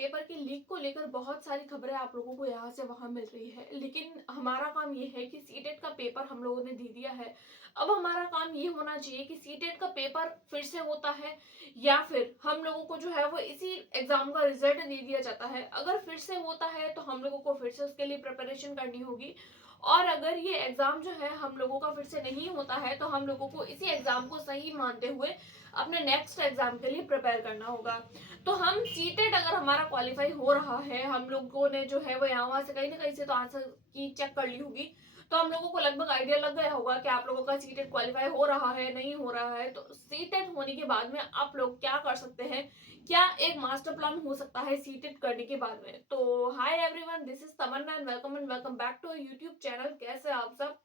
Paper के leak को लेकर बहुत सारी खबरें आप लोगों को यहाँ से वहां मिल रही है, लेकिन हमारा काम ये है कि सीटेट का पेपर हम लोगों ने दे दिया है। अब हमारा काम ये होना चाहिए कि सीटेट का पेपर फिर से होता है या फिर हम लोगों को जो है वो इसी एग्जाम का रिजल्ट दे दिया जाता है। अगर फिर से होता है तो हम लोगों को फिर से उसके लिए प्रिपरेशन करनी होगी, और अगर ये एग्जाम जो है हम लोगों का फिर से नहीं होता है तो हम लोगों को इसी एग्जाम को सही मानते हुए अपने नेक्स्ट एग्जाम के लिए प्रिपेयर करना होगा। तो हम सीटेट अगर हमारा क्वालिफाई हो रहा है, हम लोगों ने जो है वो यहाँ वहां से कहीं ना कहीं से तो आंसर की चेक कर ली होगी, तो हम लोगों को लगभग आइडिया लग गया होगा कि आप लोगों का सीटेट क्वालिफाई हो रहा है नहीं हो रहा है। तो सीटेट होने के बाद में आप लोग क्या कर सकते हैं, क्या एक मास्टर प्लान हो सकता है सीटेट करने के बाद में। तो hi everyone, this is Tamanna and welcome back to YouTube channel. कैसे आप सब।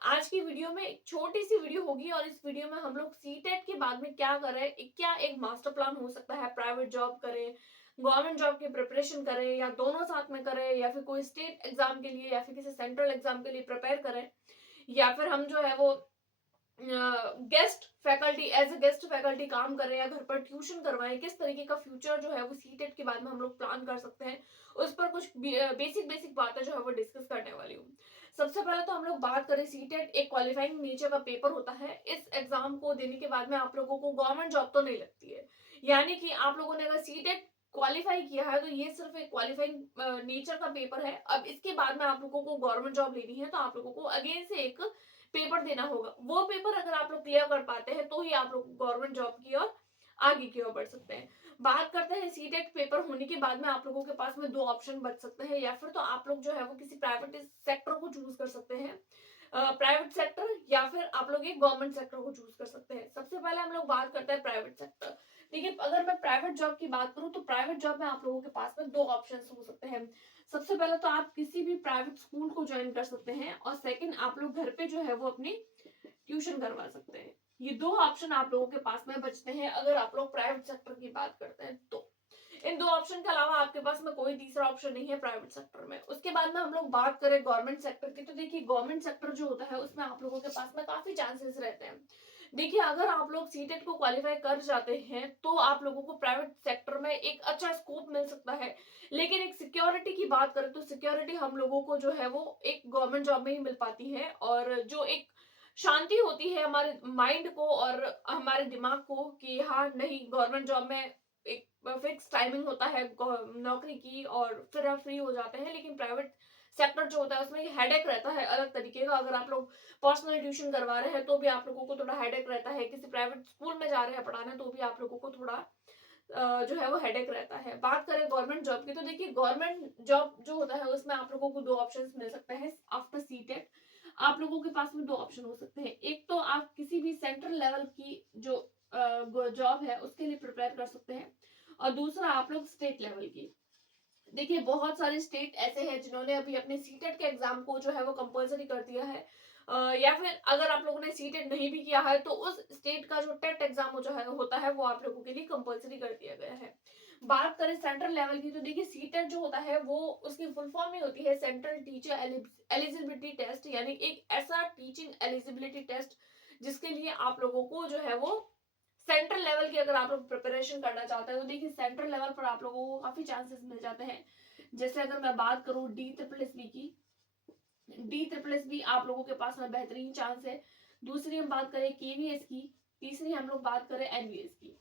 आज की वीडियो में एक छोटी सी वीडियो होगी और इस वीडियो में हम लोग सीटेट के बाद में क्या करें, क्या एक मास्टर प्लान हो सकता है, प्राइवेट जॉब करें, गवर्नमेंट जॉब की प्रिपरेशन करें, या दोनों साथ में करें, या फिर कोई स्टेट एग्जाम के लिए या फिर किसी सेंट्रल एग्जाम के लिए प्रिपेयर करें, या फिर हम जो है वो guest faculty as a guest faculty काम करें या घर पर ट्यूशन करवाएं। किस तरीके का फ्यूचर जो है वो सीटेट के बाद में हम लोग प्लान कर सकते हैं, उस पर कुछ बेसिक बेसिक बातें जो है वो डिस्कस करने वाली हूँ। सबसे पहले तो हम लोग बात करें, सीटेट एक क्वालिफाइंग नेचर का पेपर होता है। इस एग्जाम को देने के बाद में आप लोगों को गवर्नमेंट जॉब तो नहीं लगती है, यानी कि आप लोगों ने अगर सीटेट क्वालिफाई किया है तो ये सिर्फ एक क्वालिफाइंग नेचर का पेपर है। अब इसके बाद में आप लोगों को गवर्नमेंट जॉब लेनी है तो आप लोगों को अगेन से एक पेपर देना होगा। वो पेपर अगर आप लोग क्लियर कर पाते हैं तो ही आप लोग गवर्नमेंट जॉब की और आगे की ओर बढ़ सकते हैं। बात करते हैं सीटेट पेपर होने के बाद में आप लोगों के पास में दो ऑप्शन बच सकते हैं, या फिर तो आप लोग जो है वो किसी प्राइवेट सेक्टर को चूज कर सकते हैं, प्राइवेट सेक्टर, या फिर आप लोग एक गवर्नमेंट सेक्टर को चूज कर सकते हैं। सबसे पहले हम लोग बात करते हैं प्राइवेट सेक्टर। देखिए, अगर मैं प्राइवेट जॉब की बात करूं तो प्राइवेट जॉब में आप लोगों के पास में दो ऑप्शन हो सकते हैं। सबसे पहले तो आप किसी भी प्राइवेट स्कूल को ज्वाइन कर सकते हैं, और सेकंड आप लोग घर पे जो है वो अपनी ट्यूशन करवा सकते हैं। ये दो ऑप्शन आप लोगों के पास में बचते हैं अगर आप लोग प्राइवेट सेक्टर की बात करते हैं तो। इन दो ऑप्शन के अलावा आपके पास में कोई तीसरा ऑप्शन नहीं है प्राइवेट सेक्टर में। उसके बाद में हम लोग बात करें गवर्नमेंट सेक्टर की, तो देखिए गवर्नमेंट सेक्टर जो होता है उसमें आप लोगों के पास में काफी चांसेस रहते हैं। देखिए, अगर आप लोग सीटेट को क्वालिफाई कर जाते हैं तो आप लोगों को प्राइवेट सेक्टर में एक अच्छा स्कोप मिल सकता है, लेकिन एक सिक्योरिटी की बात करें तो सिक्योरिटी हम लोगों को जो है वो एक गवर्नमेंट जॉब में ही मिल पाती है। और जो एक शांति होती है हमारे माइंड को और हमारे दिमाग को कि हाँ नहीं, गवर्नमेंट जॉब में एक फिक्स टाइमिंग होता है नौकरी की और फिर हम फ्री हो जाते हैं, लेकिन प्राइवेट सेक्टर जो होता है उसमें हेडेक रहता है अलग तरीके का। अगर आप लोग पर्सनल ट्यूशन करवा रहे हैं तो भी आप लोगों को थोड़ा हेडेक रहता है, किसी प्राइवेट स्कूल में जा रहे हैं पढ़ाने तो भी आप लोगों को थोड़ा जो है वो हेडेक रहता है। बात करें गवर्नमेंट जॉब की, तो देखिए गवर्नमेंट जॉब जो होता है उसमें आप लोगों को दो ऑप्शंस मिल सकते हैं आफ्टर सीटेट। आप लोगों के पास में दो ऑप्शन हो सकते हैं, एक तो आप किसी भी सेंट्रल लेवल की जो जॉब है उसके लिए प्रिपेयर कर सकते हैं, और दूसरा आप लोग स्टेट लेवल की। देखिए, बहुत सारे स्टेट ऐसे हैं जिन्होंने अभी अपने सीटेट के एग्जाम को जो है वो कंपलसरी कर दिया है, या फिर अगर आप लोगों ने सीटेट नहीं भी किया है तो उस स्टेट का जो टेट एग्जाम जो है होता है वो आप लोगों के लिए कंपलसरी कर दिया गया है। बात करें सेंट्रल लेवल की, तो देखिए सीटेट जो होता है वो उसकी फुल फॉर्म ही होती है सेंट्रल टीचर एलिजिबिलिटी टेस्ट, यानी एक ऐसा टीचिंग एलिजिबिलिटी टेस्ट जिसके लिए आप लोगों को जो है वो सेंट्रल लेवल की अगर आप लोग प्रिपरेशन करना चाहते हैं तो देखिए सेंट्रल लेवल पर आप लोगों को काफी चांसेस मिल जाते हैं। जैसे अगर मैं बात करूं डी ट्रिपल एस बी की, डी ट्रिपल एस बी आप लोगों के पास में बेहतरीन चांस है। दूसरी हम बात करें केवीएस की, तीसरी हम लोग बात करें एनवीएस की।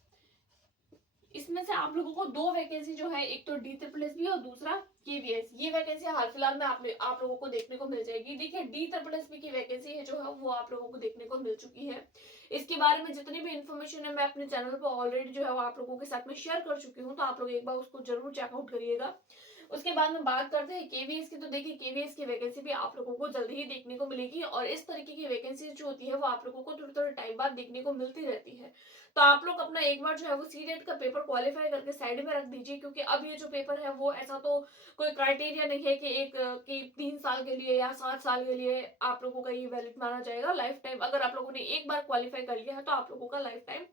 इसमें से आप लोगों को दो वैकेंसी जो है, एक तो डी ट्रिपल एस बी और दूसरा केवीएस, ये वैकेंसी हाल फिलहाल में आप लोगों को देखने को मिल जाएगी। देखिए, डी ट्रिपल एस बी की वैकेंसी है जो है वो आप लोगों को देखने को मिल चुकी है। इसके बारे में जितनी भी इन्फॉर्मेशन है मैं अपने चैनल पर ऑलरेडी जो है वो आप लोगों के साथ में शेयर कर चुकी हूँ, तो आप लोग एक बार उसको जरूर चेकआउट करिएगा। उसके बाद में बात करते हैं केवीएस की, तो देखिए केवीएस की वैकेंसी भी आप लोगों को जल्दी ही देखने को मिलेगी, और इस तरीके की वैकेंसी जो होती है वो आप लोगों को थोड़े थोड़े टाइम बाद देखने को मिलती रहती है। तो आप लोग अपना एक बार जो है वो सीटेट का पेपर क्वालिफाई करके साइड में रख दीजिए, क्योंकि अब ये जो पेपर है वो ऐसा तो कोई क्राइटेरिया नहीं है कि एक कि 3 साल के लिए या 7 साल के लिए आप लोगों का ये वैलिड माना जाएगा। लाइफ टाइम अगर आप लोगों ने एक बार क्वालिफाई कर लिया है तो आप लोगों का लाइफ टाइम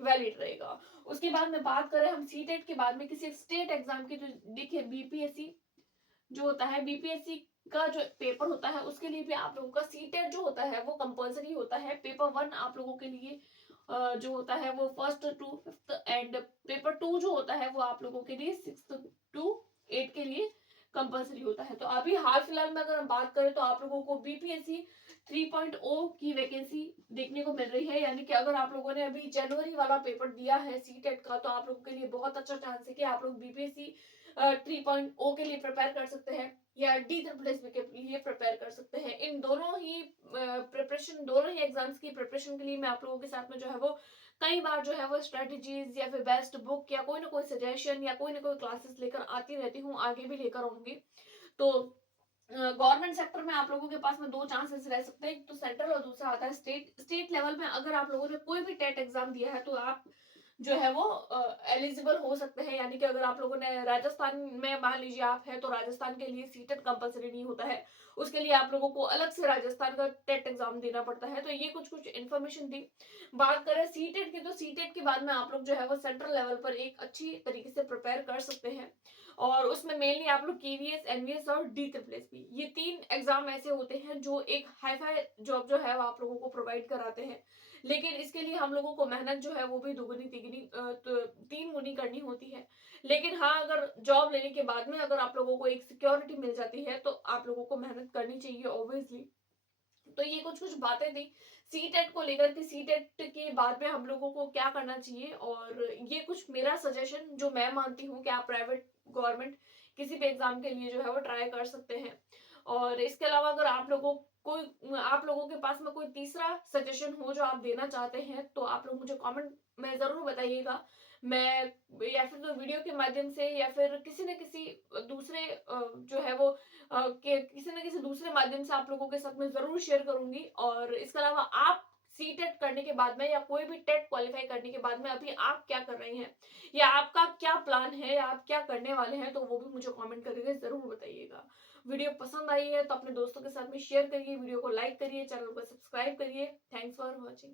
वैलिड रहेगा। उसके बाद में बात करें हम सीटेट के बाद में किसी स्टेट एग्जाम की, तो देखिए बीपीएससी जो होता है, बीपीएससी का जो पेपर होता है उसके लिए भी आप लोगों का सीटेट जो होता है वो कंपलसरी होता है। पेपर 1 आप लोगों के लिए जो होता है वो first to fifth, and paper 2 जो होता है वो आप लोगों के लिए 6 टू 8 के लिए कंपलसरी होता है। तो अभी हाल फिलहाल में अगर हम बात करें तो आप लोगों को बीपीएससी 3.0 की वैकेंसी देखने को मिल रही है, यानी कि अगर आप लोगों ने अभी जनवरी वाला पेपर दिया है सीटेट का, तो आप लोगों के लिए बहुत अच्छा चांस है कि आप लोग बीपीएससी 3.0 के लिए प्रिपेयर कर सकते हैं या डी ट्रिपल एस के लिए प्रिपेयर कर सकते हैं। इन दोनों ही प्रिपरेशन, दोनों ही एग्जाम्स की प्रिपरेशन के लिए मैं आप लोगों के साथ में जो है वो कई बार जो है वो स्ट्रेटेजीज या फिर बेस्ट बुक या कोई ना कोई सजेशन या कोई ना कोई क्लासेस लेकर आती रहती हूँ, आगे भी लेकर आऊंगी। तो गवर्नमेंट सेक्टर में आप लोगों के पास में दो चांसेस रह सकते हैं, एक तो सेंट्रल और दूसरा आता है स्टेट। स्टेट लेवल में अगर आप लोगों ने कोई भी टेट एग्जाम दिया है तो आप जो है वो एलिजिबल हो सकते हैं, यानी कि अगर आप लोगों ने राजस्थान में मान लीजिए आप है तो राजस्थान के लिए सीटेट कंपलसरी नहीं होता है, उसके लिए आप लोगों को अलग से राजस्थान का टेट एग्जाम देना पड़ता है। तो ये कुछ कुछ इन्फॉर्मेशन थी। बात करें सीटेट की, तो सीटेट के बाद में आप लोग जो है वो सेंट्रल लेवल पर एक अच्छी तरीके से प्रिपेयर कर सकते हैं, और उसमें मेनली आप लोग केवीएस, एनवीएस और डी ट्रिपल एस पी, ये 3 एग्जाम ऐसे होते हैं जो एक हाईफाई जॉब जो है वो आप लोगों को प्रोवाइड कराते हैं। लेकिन इसके लिए हम लोगों को मेहनत जो है वो भी दुगनी तिगनी तो 3 गुनी करनी होती है। लेकिन हाँ, अगर जॉब लेने के बाद में अगर आप लोगों को एक सिक्योरिटी मिल जाती है तो आप लोगों को मेहनत करनी चाहिए ऑब्वियसली। तो ये कुछ कुछ बातें थी सीटेट को लेकर के, सीटेट के बाद में हम लोगों को क्या करना चाहिए, और ये कुछ मेरा सजेशन जो मैं मानती हूँ कि आप प्राइवेट गवर्नमेंट किसी भी एग्जाम के लिए जो है वो ट्राई कर सकते हैं। और इसके अलावा अगर आप लोगों के पास में कोई तीसरा सजेशन हो जो आप देना चाहते हैं तो आप लोग मुझे कमेंट में जरूर बताइएगा। मैं या फिर तो वीडियो के माध्यम से या फिर किसी न किसी दूसरे जो है वो कि किसी न किसी दूसरे माध्यम से आप लोगों के साथ में जरूर शेयर करूंगी। और इसके अलावा आप सी टेट करने के बाद में या कोई भी टेट क्वालिफाई करने के बाद में अभी आप क्या कर रहे हैं या आपका क्या प्लान है या आप क्या करने वाले हैं, तो वो भी मुझे कमेंट करके जरूर बताइएगा। वीडियो पसंद आई है तो अपने दोस्तों के साथ में शेयर करिए, वीडियो को लाइक करिए, चैनल को सब्सक्राइब करिए। Thanks for watching.